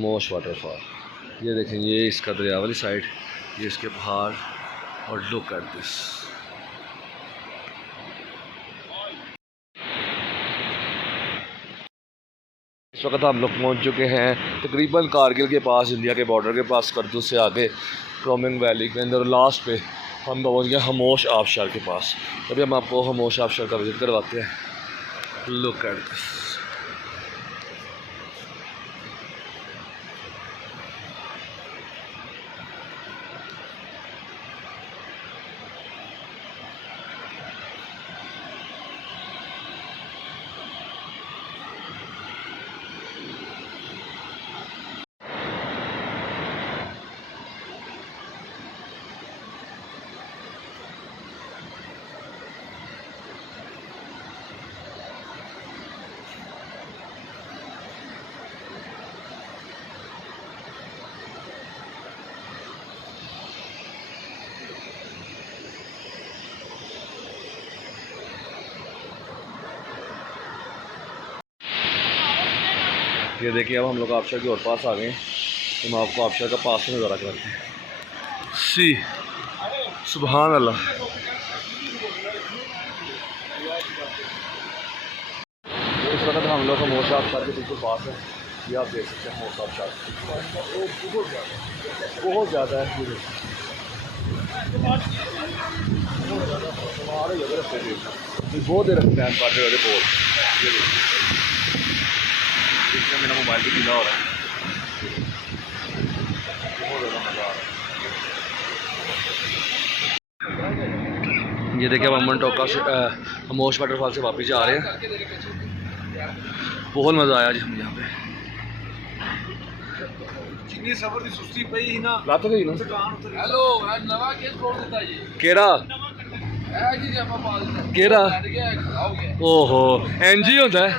खामोश वाटरफॉल। ये देखें, ये इसका दरिया वाली साइड, ये इसके बाहर, और लुक एट दिस। इस वक्त हम लोग पहुंच चुके हैं तकरीबन कारगिल के पास, इंडिया के बॉर्डर के पास, स्कर्दू से आगे क्रोमिंग वैली के अंदर। लास्ट पे हम पहुंच गए खामोश आबशार के पास। अभी हम आपको खामोश आबशार का विजिट करवाते हैं। Look at this. ये देखिए, अब हम लोग आबशार के और पास आ गए। तो हम आपको आबशार का पास से नज़ारा कराते हैं। सी सुभान अल्लाह। इस वक्त हम लोग खामोश आबशार के बिल्कुल पास है। ये आप देख सकते हैं खामोश आबशार बहुत ज़्यादा है। बहुत देर टाइम पाते हुए बहुत। मेरा मोबाइल भी गीला हो रहा है। ये देखिए, अब अमन टोका से खामोश वाटरफॉल से वापस जा रहे हैं। बहुत मज़ा आया जी हम यहाँ पे। केड़ा ओहो एनजी होता है।